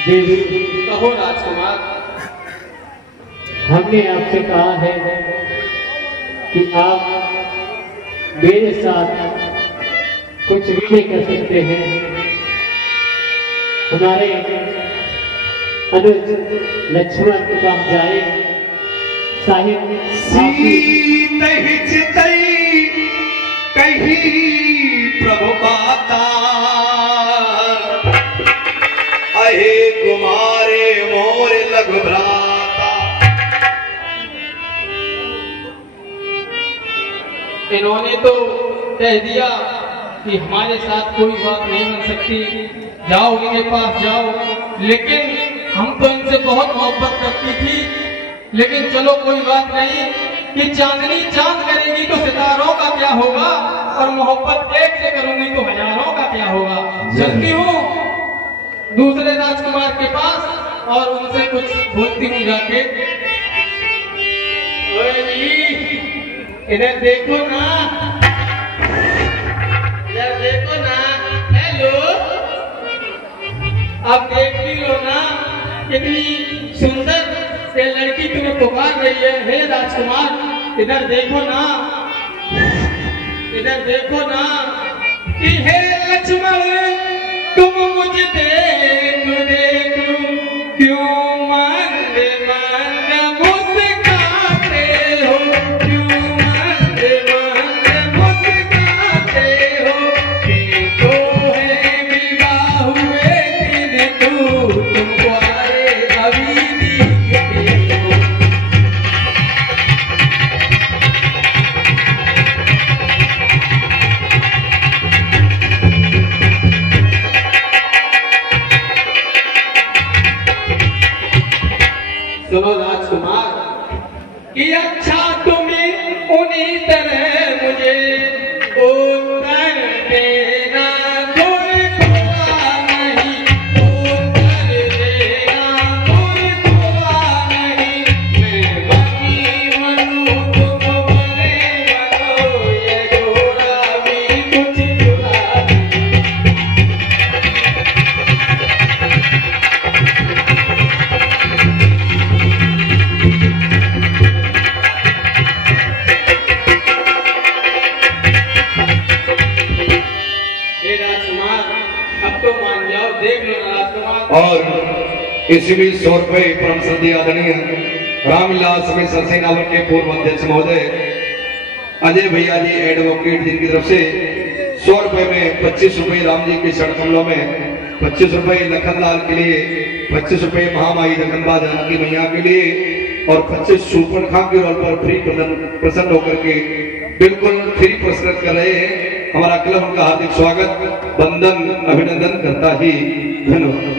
देवी कहो राजकुमार। हमने आपसे कहा है कि आप मेरे साथ कुछ भी कर सकते हैं। हमारे अनुज लक्ष्मण के पास जाए। साहिब कही प्रभु माता अहे कुमारे मोर लघु भ्राता। इन्होंने तो कह दिया कि हमारे साथ कोई बात नहीं बन सकती, जाओ इनके पास जाओ। लेकिन हम तो इनसे बहुत मोहब्बत करती थी। लेकिन चलो कोई बात नहीं कि चांदनी चांद करेगी तो सितारों का क्या होगा, और मोहब्बत एक से करूंगी तो हजारों का क्या होगा। चलती हूँ दूसरे राजकुमार के पास और उनसे कुछ बोलती हूँ जाके। ओए जी, इधर देखो ना, इधर देखो ना। हेलो, अब देख भी लो ना, कितनी सुंदर ये लड़की तुम्हें पुकार रही है। हे राजकुमार, इधर देखो ना, इधर देखो ना कि हे लक्ष्मण, तुम मुझे देखो देखो क्यों मंद मंद मुस्कुराते हो, क्यों मंद मंद मुस्कुराते हो। देखो है विवाह हुए दिन तुमको आए अभी सुनो राजकुमार कि अच्छा तुम्हें उन्हीं तरह मुझे उत्तर देना, कोई खुदा नहीं उत्तर देना, कोई खुदा नहीं। मैं बनी बनूं तुम बने बनो, ये जोड़ा भी कुछ जुड़ा नहीं। और इसमें 100 रुपये परम संधि आदरणीय रामविलास समेत सरसेनावर के पूर्व अध्यक्ष महोदय अजय भैया जी एडवोकेट जिनकी तरफ से 100 रुपये में 25 रुपये राम जी के शरण कमलों में, 25 रुपये लखनलाल के लिए, 25 रुपये महामाई जगदम्बा जानकी मैया के लिए और 25 सुपर खां के रोल पर फ्री प्रसन्न होकर के बिल्कुल फ्री पुरस्कृत कर रहे हैं। हमारा क्लब उनका हार्दिक स्वागत वंदन अभिनंदन करता ही धन्यवाद।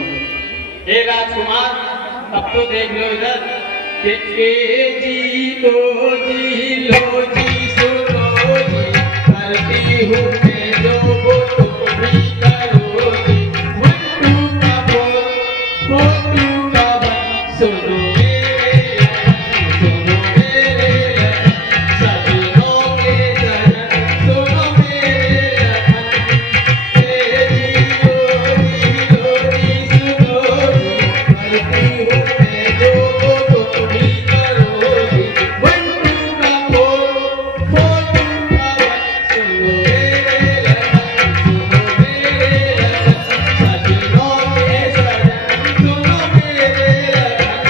हे राजकुमार, अब तो देख लो इधर कि जी लो जी सुनो जी, करती हूँ मैं जो वो तुम भी करो जी। मुट्ठू का बोल मोटू का बन, सुनो मेरे सुनो मेरे सजनों के सजन, सुनो मेरे लखन। हे जी लो जी सुनो जी, करती हूँ मैं जो वो तुम भी करो जी। मुट्ठू का बोल मोटू का बन, सुनो मेरे लखन, सुनो मेरे लखन। सजनों के सजन, सुनो मेरे लखन।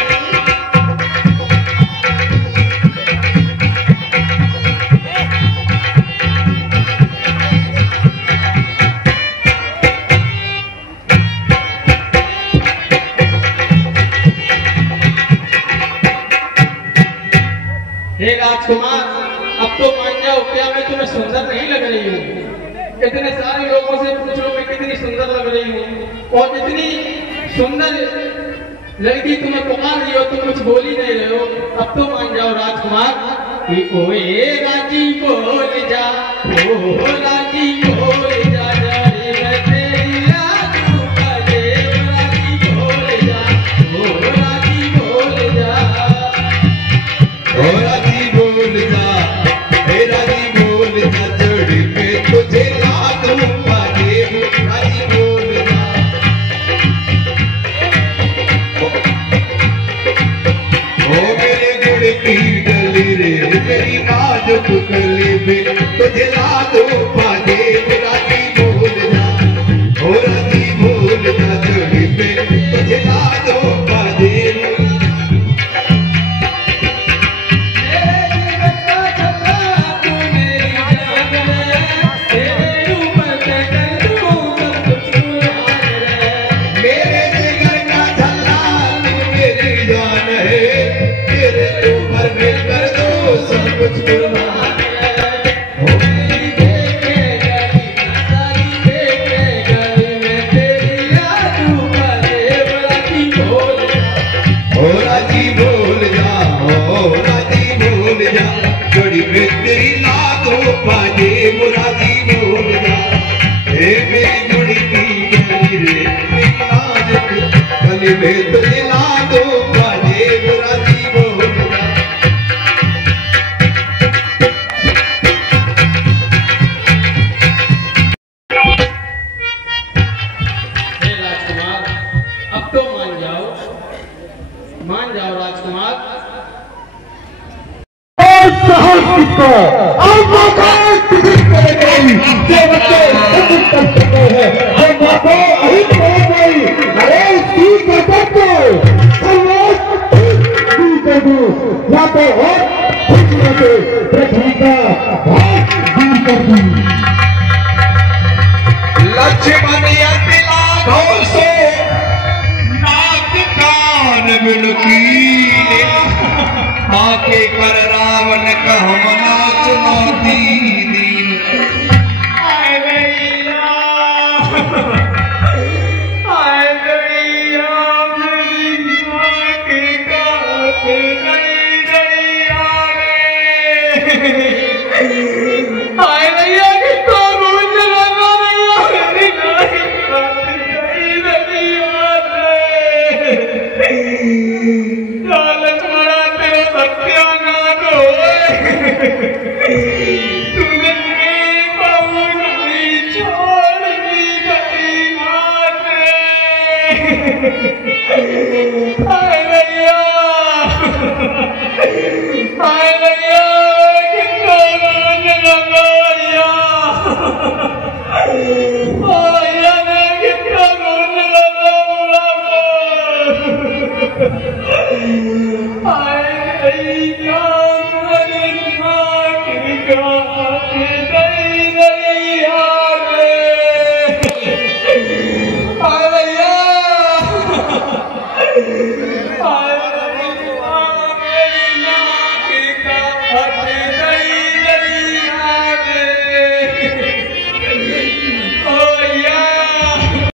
हे राजकुमार, अब तो मान जाओ, क्या मैं तुम्हें सुंदर नहीं लग रही हूँ? इतने सारे लोगों से पूछ लो मैं कितनी सुंदर लग रही हूँ, और इतनी सुंदर लड़की तुम्हें पुकार रही हो, तुम कुछ बोल ही नहीं रहे हो। अब तो मान जाओ राजकुमार कि ओए राजी बोल जा, ओ राजी बोल जा, जारी मैं तेरी आजू का देव, राजी बोल जा, ओ राजी बोल जा। ओ राजी बोल जा, हे राजी बोल जा, जोड़ी में तुझे ला दूंगा देव, राजी बोल जा। वाली भेद दिला दो बाजे राजी बोलना। राजकुमार अब तो मान जाओ राजकुमार। लक्ष्मण लाखों से नाक कान बिलकीले आके कर रावण का हमला चुनौती दी। I